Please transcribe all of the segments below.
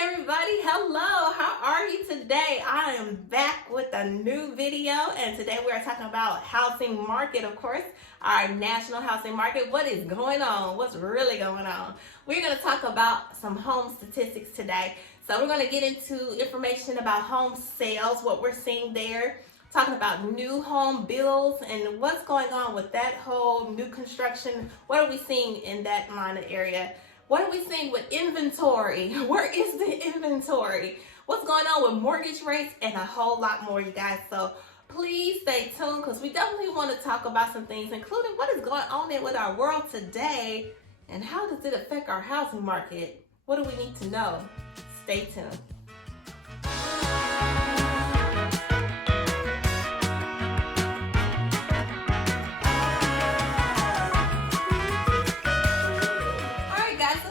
everybody, hello, how are you today? I am back with a new video, and today we are talking about housing market, of course, our national housing market. What is going on? What's really going on? We're going to talk about some home statistics today. So we're going to get into information about home sales, what we're seeing there, talking about new home builds and what's going on with that whole new construction. What are we seeing in that line of area? What are we seeing with inventory? Where is the inventory? What's going on with mortgage rates and a whole lot more, you guys. So please stay tuned because we definitely want to talk about some things, including what is going on with our world today and how does it affect our housing market? What do we need to know? Stay tuned.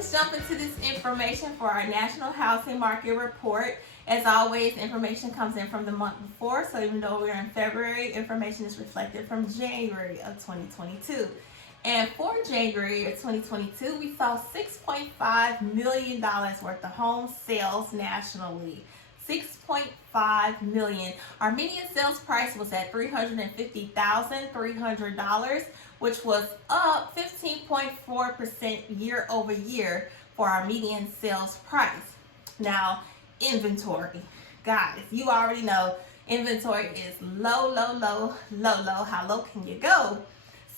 Jump into this information for our National Housing Market Report. As always, information comes in from the month before, so even though we're in February, information is reflected from January of 2022. And for January of 2022, we saw $6.5 million worth of home sales nationally. $6.5 million. Our median sales price was at $350,300, which was up 15.4% year over year for our median sales price. Now, inventory. Guys, you already know inventory is low. How low can you go?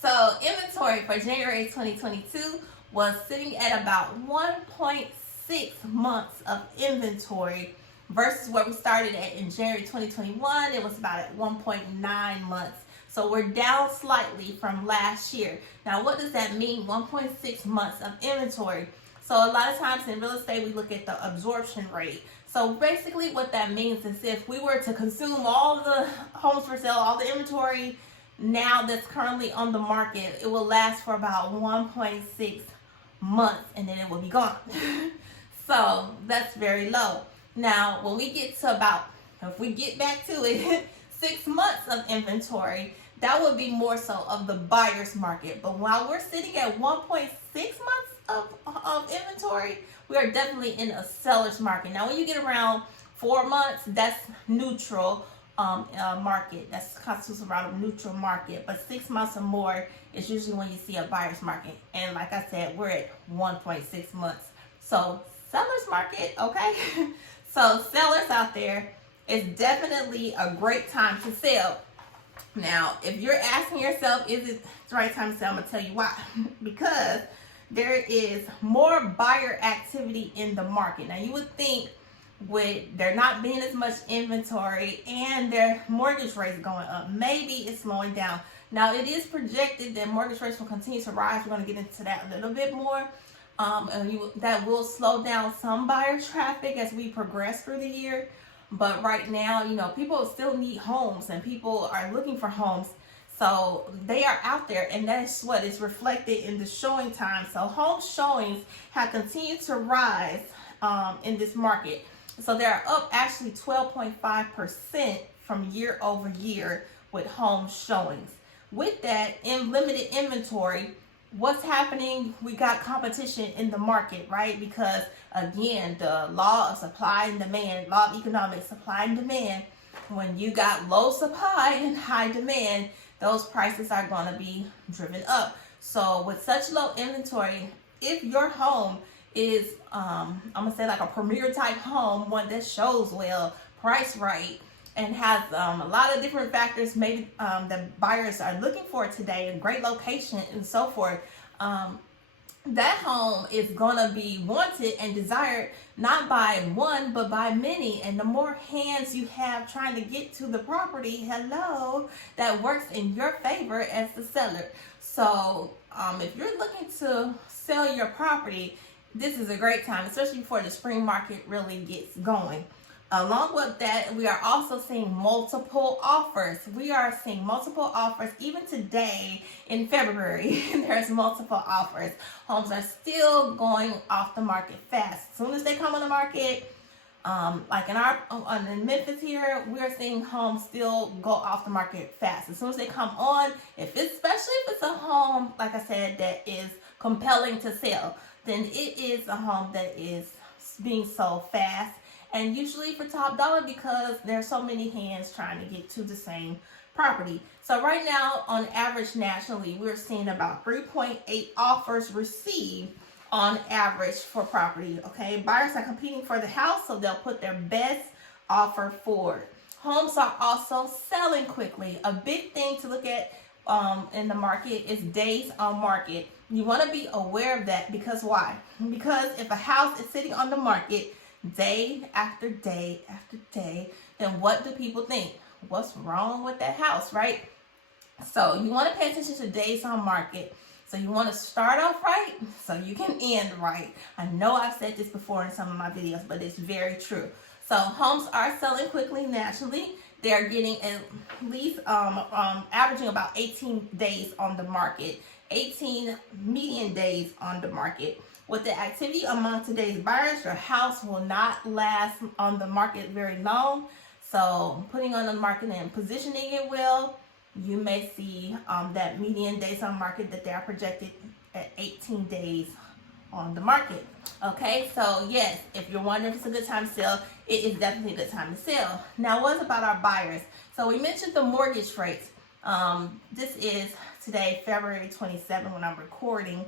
So, inventory for January 2022 was sitting at about 1.6 months of inventory versus where we started at in January 2021. It was about at 1.9 months. So we're down slightly from last year. Now, what does that mean? 1.6 months of inventory. So a lot of times in real estate, we look at the absorption rate. So basically what that means is if we were to consume all the homes for sale, all the inventory now that's currently on the market, it will last for about 1.6 months and then it will be gone. So that's very low. Now, when we get to if we get back to it, 6 months of inventory, that would be more so of the buyer's market. But while we're sitting at 1.6 months of inventory, we are definitely in a seller's market. Now, when you get around 4 months, that's neutral market. That's constitutes around a neutral market. But 6 months or more is usually when you see a buyer's market. And like I said, we're at 1.6 months. So seller's market, okay? So sellers out there, it's definitely a great time to sell. Now, if you're asking yourself, is it the right time to sell? I'm going to tell you why. Because there is more buyer activity in the market. Now, you would think with there not being as much inventory and their mortgage rates going up, maybe it's slowing down. Now, it is projected that mortgage rates will continue to rise. We're going to get into that a little bit more. That will slow down some buyer traffic as we progress through the year. But right now, people still need homes and people are looking for homes. So they are out there, and that's what is reflected in the showing time. So home showings have continued to rise in this market. So they're up actually 12.5% from year over year with home showings. With that, in limited inventory, what's happening? We got competition in the market, right? Because again, the law of supply and demand, law of economics, supply and demand, when you got low supply and high demand, those prices are going to be driven up. So with such low inventory, if your home is, I'm going to say like a premier type home, one that shows well, priced right, and has a lot of different factors maybe that buyers are looking for today, a great location and so forth, that home is gonna be wanted and desired not by one but by many. And the more hands you have trying to get to the property, that works in your favor as the seller. So if you're looking to sell your property, this is a great time, especially before the spring market really gets going. Along with that, we are also seeing multiple offers. We are seeing multiple offers even today in February. There's multiple offers. Homes are still going off the market fast. As soon as they come on the market, like in Memphis here, we're seeing homes still go off the market fast. As soon as they come on, especially if it's a home, like I said, that is compelling to sell, then it is a home that is being sold fast, and usually for top dollar because there's so many hands trying to get to the same property. So right now, on average nationally, we're seeing about 3.8 offers received on average for property. Okay, buyers are competing for the house, so they'll put their best offer forward. Homes are also selling quickly. A big thing to look at in the market is days on market. You want to be aware of that because why? Because if a house is sitting on the market day after day after day, then what do people think? What's wrong with that house, right? So you want to pay attention to days on market. So you want to start off right so you can end right. I know I've said this before in some of my videos, but it's very true. So homes are selling quickly nationally. They're getting at least averaging about 18 days on the market, 18 median days on the market. With the activity among today's buyers, your house will not last on the market very long. So putting on the market and positioning it well, you may see that median days on market that they are projected at 18 days on the market. Okay, so yes, if you're wondering if it's a good time to sell, it is definitely a good time to sell. Now, what's about our buyers? So we mentioned the mortgage rates. This is today, February 27 when I'm recording.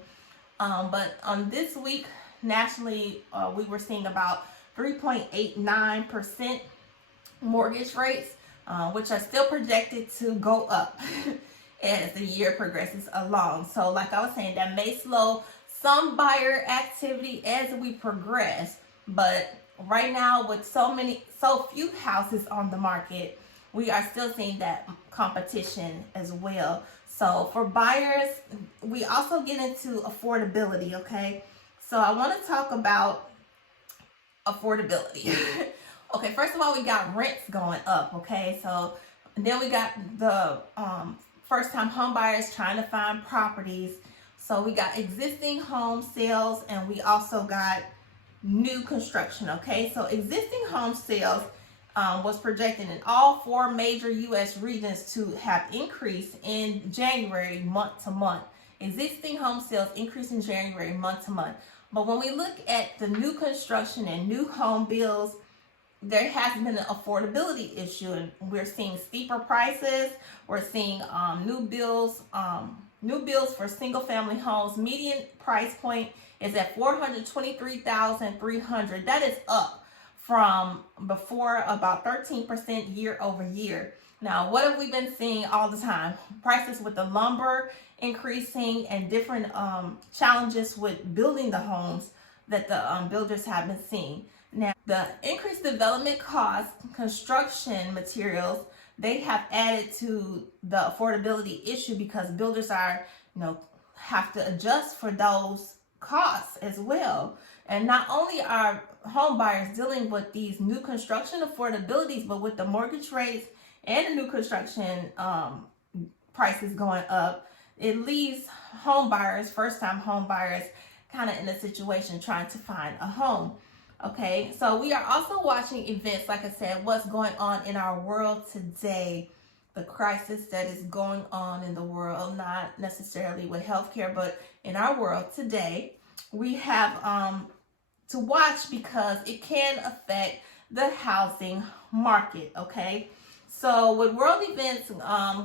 But on this week, nationally, we were seeing about 3.89% mortgage rates, which are still projected to go up as the year progresses along. So like I was saying, that may slow some buyer activity as we progress, but right now with so few houses on the market, we are still seeing that competition as well. So for buyers, we also get into affordability, okay? So I want to talk about affordability. Okay, first of all, we got rents going up, okay? So then we got the first-time home buyers trying to find properties. So we got existing home sales, and we also got new construction, okay? So existing home sales was projected in all 4 major U.S. regions to have increased in January month to month. Existing home sales increased in January month to month. But when we look at the new construction and new home builds, there has been an affordability issue, and we're seeing steeper prices. We're seeing new builds for single family homes. Median price point is at $423,300. That is up from before about 13% year over year. Now, what have we been seeing all the time? Prices with the lumber increasing and different challenges with building the homes that the builders have been seeing. Now, the increased development costs, construction materials, they have added to the affordability issue because builders are, have to adjust for those costs as well. And not only are home buyers dealing with these new construction affordabilities, but with the mortgage rates and the new construction prices going up, it leaves home buyers, first-time home buyers, kind of in a situation trying to find a home. Okay, so we are also watching events, like I said, what's going on in our world today, the crisis that is going on in the world, not necessarily with healthcare, but in our world today. We have to watch because it can affect the housing market, okay? So with world events,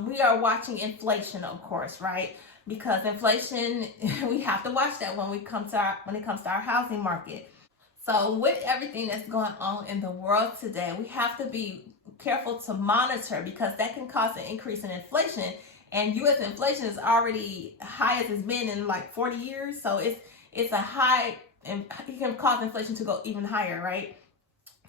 we are watching inflation, of course, right? Because inflation, we have to watch that when it comes to our housing market. So with everything that's going on in the world today, we have to be careful to monitor because that can cause an increase in inflation. And U.S. inflation is already high as it's been in like 40 years. So it's a high, and it can cause inflation to go even higher, right?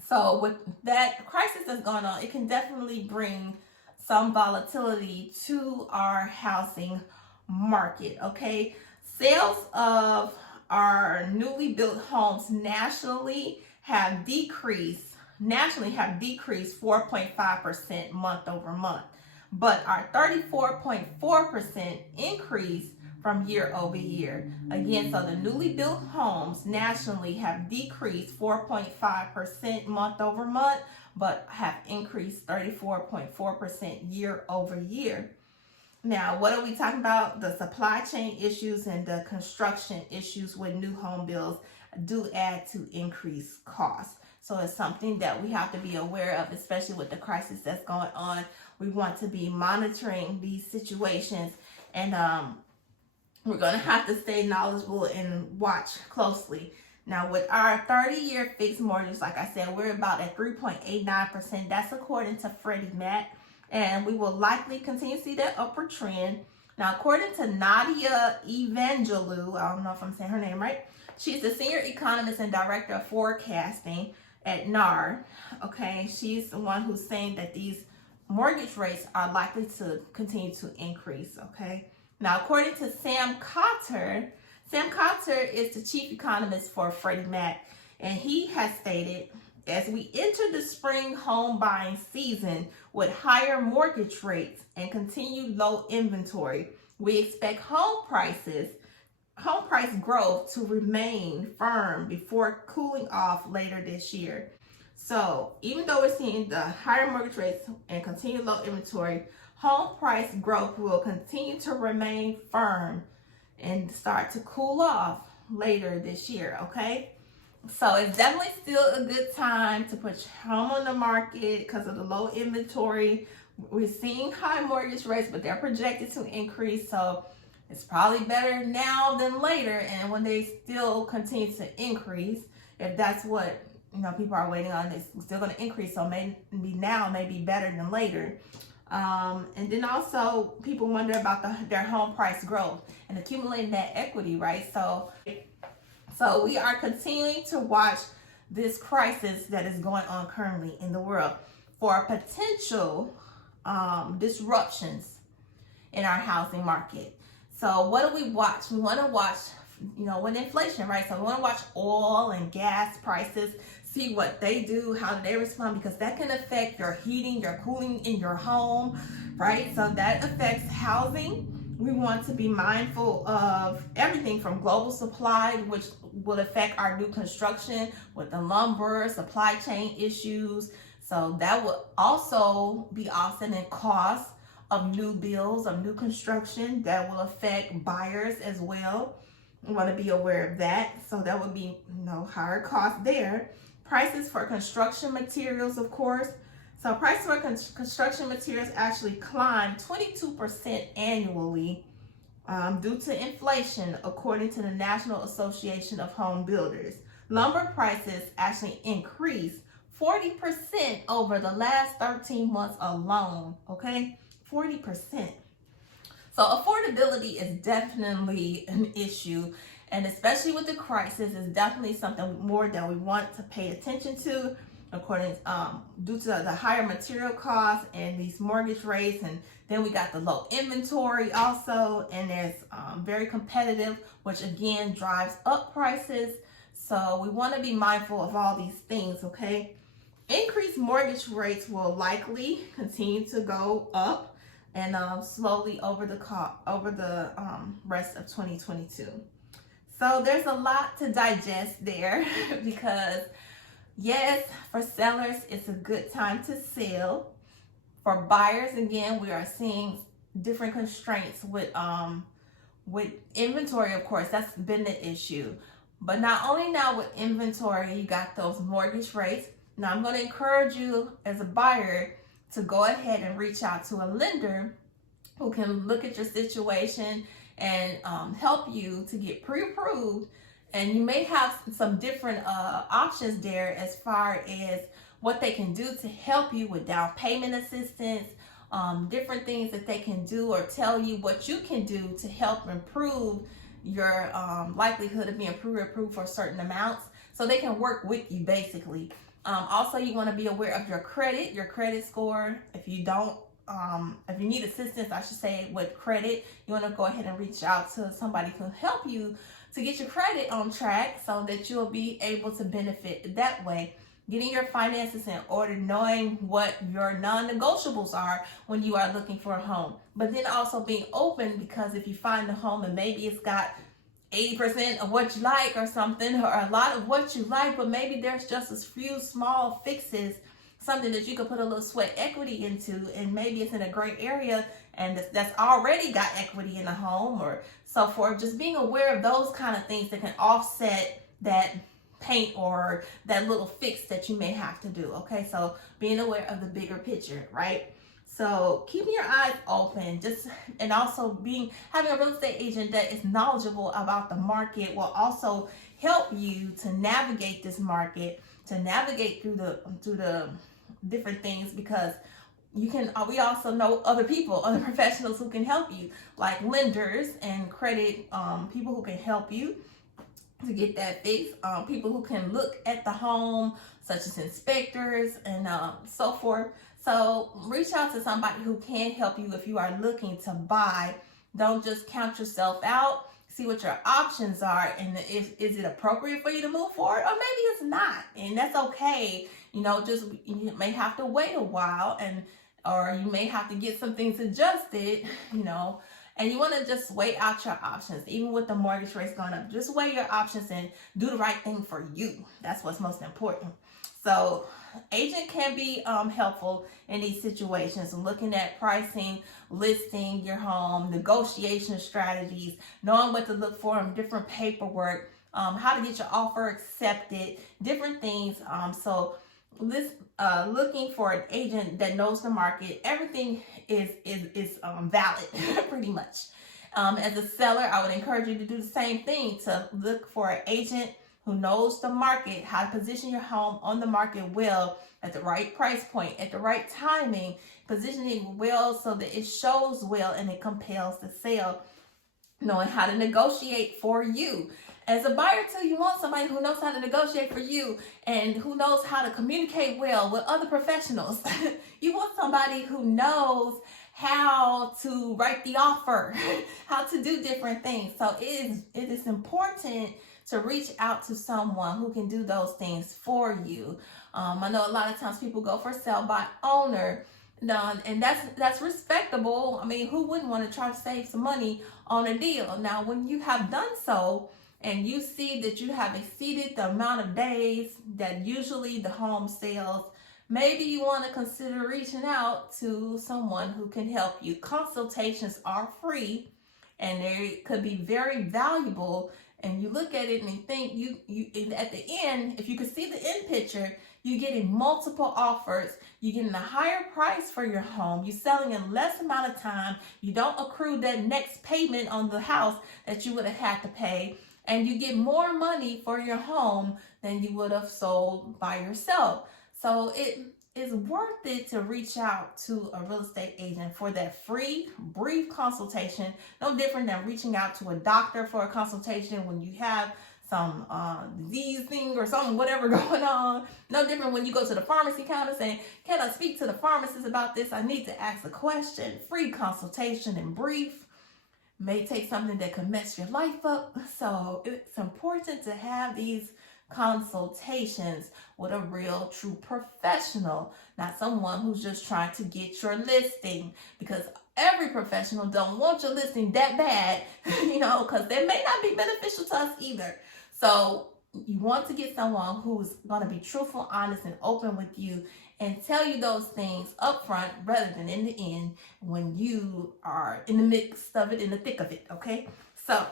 So with that crisis that's going on, it can definitely bring some volatility to our housing market, okay? Sales of our newly built homes nationally have decreased 4.5% month over month, but our 34.4% increase from year over year. Again, so the newly built homes nationally have decreased 4.5% month over month, but have increased 34.4% year over year. Now, what are we talking about? The supply chain issues and the construction issues with new home builds. do add to increased costs. So it's something that we have to be aware of, especially with the crisis that's going on. We want to be monitoring these situations, and we're going to have to stay knowledgeable and watch closely. Now, with our 30-year fixed mortgage, like I said, we're about at 3.89%. That's according to Freddie Mac, and we will likely continue to see that upward trend. Now, according to Nadia Evangelou, I don't know if I'm saying her name right, she's the senior economist and director of forecasting at NAR. Okay, she's the one who's saying that these mortgage rates are likely to continue to increase. Okay, now according to Sam Cotter is the chief economist for Freddie Mac, and he has stated, as we enter the spring home buying season with higher mortgage rates and continued low inventory, we expect home price growth to remain firm before cooling off later this year. So even though we're seeing the higher mortgage rates and continued low inventory, home price growth will continue to remain firm and start to cool off later this year, okay? So it's definitely still a good time to put your home on the market because of the low inventory. We're seeing high mortgage rates, but they're projected to increase, so it's probably better now than later, and when they still continue to increase, if that's what people are waiting on, it's still going to increase, so maybe now may be better than later. And then also people wonder about their home price growth and accumulating that equity, right? So we are continuing to watch this crisis that is going on currently in the world for potential disruptions in our housing market. So what do we watch? We want to watch, with inflation, right? So we want to watch oil and gas prices, see what they do, how do they respond, because that can affect your heating, your cooling in your home, right? So that affects housing. We want to be mindful of everything from global supply, which will affect our new construction with the lumber, supply chain issues. So that will also be offsetting costs of new builds, of new construction that will affect buyers as well. We want to be aware of that. So that would be, higher costs there. Prices for construction materials, of course. So prices for construction materials actually climbed 22% annually due to inflation, according to the National Association of Home Builders. Lumber prices actually increased 40% over the last 13 months alone, okay? 40%. So affordability is definitely an issue, and especially with the crisis, is definitely something more that we want to pay attention to, according due to the higher material costs and these mortgage rates, and then we got the low inventory also, and there's very competitive, which again drives up prices. So we want to be mindful of all these things, okay? Increased mortgage rates will likely continue to go up and slowly over the rest of 2022. So there's a lot to digest there because yes, for sellers, it's a good time to sell. For buyers, again, we are seeing different constraints with inventory, of course. That's been the issue. But not only now with inventory, you got those mortgage rates. Now I'm going to encourage you as a buyer to go ahead and reach out to a lender who can look at your situation and help you to get pre-approved. And you may have some different options there as far as what they can do to help you with down payment assistance, different things that they can do, or tell you what you can do to help improve your likelihood of being pre-approved for certain amounts, so they can work with you basically. Also, you want to be aware of your credit score. If you need assistance, I should say, with credit, you want to go ahead and reach out to somebody who can help you to get your credit on track so that you'll be able to benefit that way. Getting your finances in order, knowing what your non-negotiables are when you are looking for a home. But then also being open, because if you find a home and maybe it's got 80% of what you like or something, or a lot of what you like, but maybe there's just a few small fixes, something that you could put a little sweat equity into, and maybe it's in a great area and that's already got equity in the home or so forth. Just being aware of those kind of things that can offset that paint or that little fix that you may have to do. Okay, so being aware of the bigger picture, right? So keeping your eyes open, and also having a real estate agent that is knowledgeable about the market will also help you to navigate this market, to navigate through the different things, because we also know other people, other professionals who can help you, like lenders and credit people who can help you to get that fixed, people who can look at the home, such as inspectors and so forth. So reach out to somebody who can help you if you are looking to buy. Don't just count yourself out. See what your options are, and is it appropriate for you to move forward, or maybe it's not, and that's okay. You may have to wait a while, or you may have to get some things adjusted, and you want to just weigh out your options. Even with the mortgage rates going up, just weigh your options and do the right thing for you. That's what's most important. So agent can be helpful in these situations, looking at pricing, listing your home, negotiation strategies, knowing what to look for in different paperwork, how to get your offer accepted, different things. Looking for an agent that knows the market, everything is valid pretty much. As a seller, I would encourage you to do the same thing, to look for an agent who knows the market, how to position your home on the market well, at the right price point, at the right timing, positioning well so that it shows well and it compels the sale, knowing how to negotiate for you. As a buyer too, you want somebody who knows how to negotiate for you and who knows how to communicate well with other professionals. You want somebody who knows how to write the offer, how to do different things. So it is important to reach out to someone who can do those things for you. I know a lot of times people go for sale by owner, and that's respectable. I mean, who wouldn't want to try to save some money on a deal? Now, when you have done so, and you see that you have exceeded the amount of days that usually the home sells, maybe you want to consider reaching out to someone who can help you. Consultations are free, and they could be very valuable. And you look at it and you think and at the end, if you could see the end picture, you're getting multiple offers. You're getting a higher price for your home. You're selling in less amount of time. You don't accrue that next payment on the house that you would have had to pay. And you get more money for your home than you would have sold by yourself. So it is worth it to reach out to a real estate agent for that free, brief consultation. No different than reaching out to a doctor for a consultation when you have some disease thing or something, whatever going on. No different when you go to the pharmacy counter saying, can I speak to the pharmacist about this? I need to ask a question. Free consultation and brief. May take something that could mess your life up. So it's important to have these consultations with a real, true professional, not someone who's just trying to get your listing, because every professional don't want your listing that bad, because they may not be beneficial to us either. So you want to get someone who's going to be truthful, honest, and open with you and tell you those things up front rather than in the end when you are in the mix of it, in the thick of it, okay? So,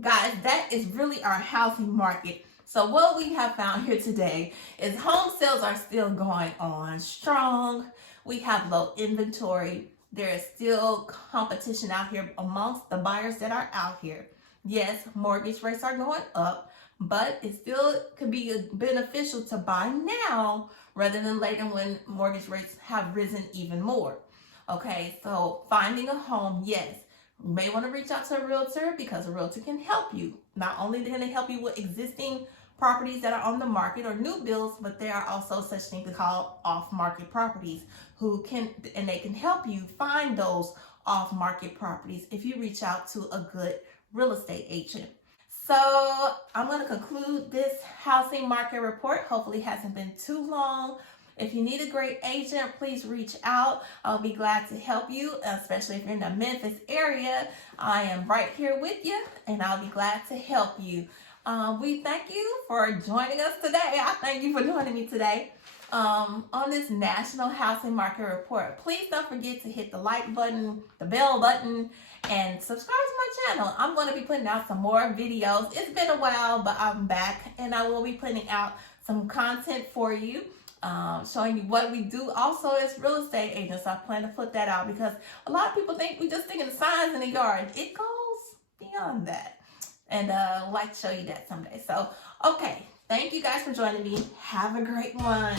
guys, that is really our housing market. So what we have found here today is home sales are still going on strong. We have low inventory. There is still competition out here amongst the buyers that are out here. Yes, mortgage rates are going up, but it still could be beneficial to buy now rather than later when mortgage rates have risen even more. Okay, so finding a home, yes. You may want to reach out to a realtor because a realtor can help you. Not only can they help you with existing properties that are on the market or new builds, but there are also such things called off-market properties they can help you find those off-market properties if you reach out to a good real estate agent. So I'm going to conclude this housing market report. Hopefully it hasn't been too long. If you need a great agent, please reach out. I'll be glad to help you, especially if you're in the Memphis area. I am right here with you, and I'll be glad to help you. We thank you for joining us today. I thank you for joining me today. on this national housing market report. Please don't forget to hit the like button, the bell button, and subscribe to my channel. I'm going to be putting out some more videos. It's been a while, but I'm back, and I will be putting out some content for you, showing you what we do also as real estate agents. I plan to put that out because a lot of people think we just sticking the signs in the yard. It goes beyond that, and I'd like to show you that someday. So, okay, thank you guys for joining me. Have a great one.